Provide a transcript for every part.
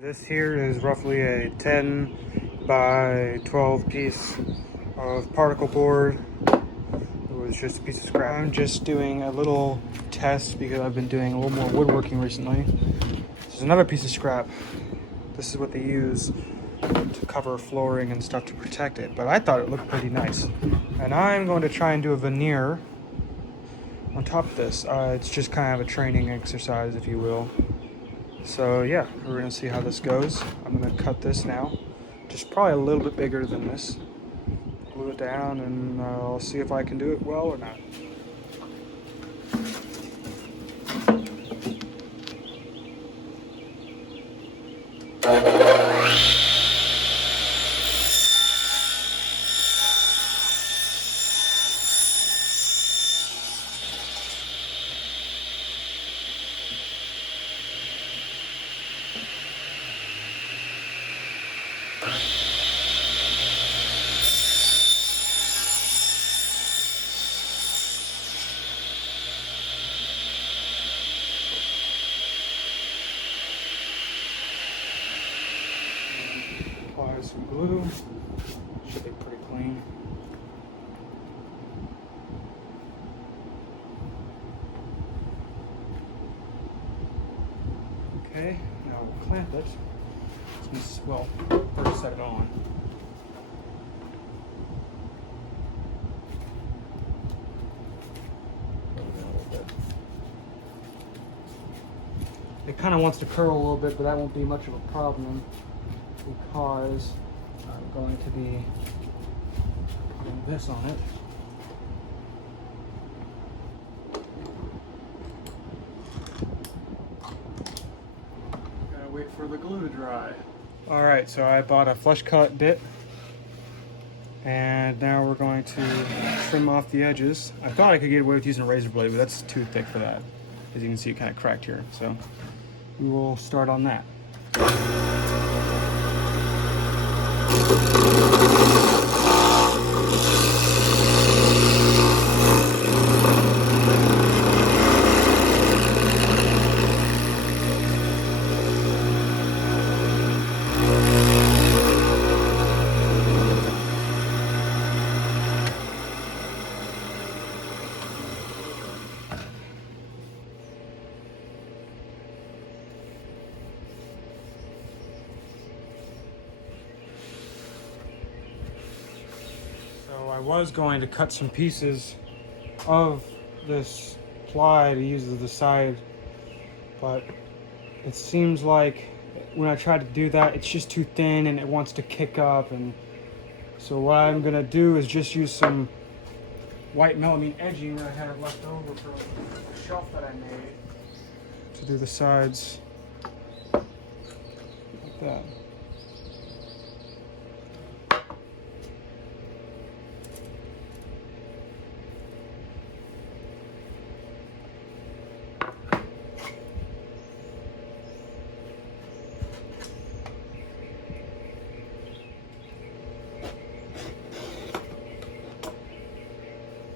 This here is roughly a 10 by 12 piece of particle board. It was just a piece of scrap. I'm just doing a little test because I've been doing a little more woodworking recently. This is another piece of scrap. This is what they use to cover flooring and stuff to protect it, but I thought it looked pretty nice. And I'm going to try and do a veneer on top of this. It's just kind of a training exercise, if you will. So yeah, we're gonna see how this goes. I'm gonna cut this now, just probably a little bit bigger than this. Glue it down and I'll see if I can do it well or not. Apply some glue. Should be pretty clean. Okay, now we'll clamp it. Well, first set it on. It kind of wants to curl a little bit, but that won't be much of a problem because I'm going to be putting this on it. Gotta wait for the glue to dry. All right, so I bought a flush cut bit, and now we're going to trim off the edges. I thought I could get away with using a razor blade, but that's too thick for that. As you can see, it kind of cracked here. So we will start on that. So I was going to cut some pieces of this ply to use as the side, but it seems like when I try to do that, it's just too thin and it wants to kick up. And so what I'm gonna do is just use some white melamine edging that I had left over from a shelf that I made to do the sides like that.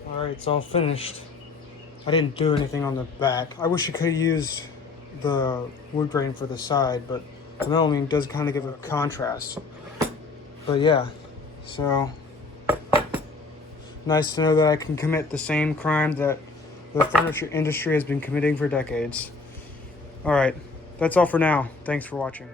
Alright, it's all finished. I didn't do anything on the back. I wish I could have used the wood grain for the side, but the melamine does kind of give a contrast. But yeah, so nice to know that I can commit the same crime that the furniture industry has been committing for decades. Alright, that's all for now. Thanks for watching.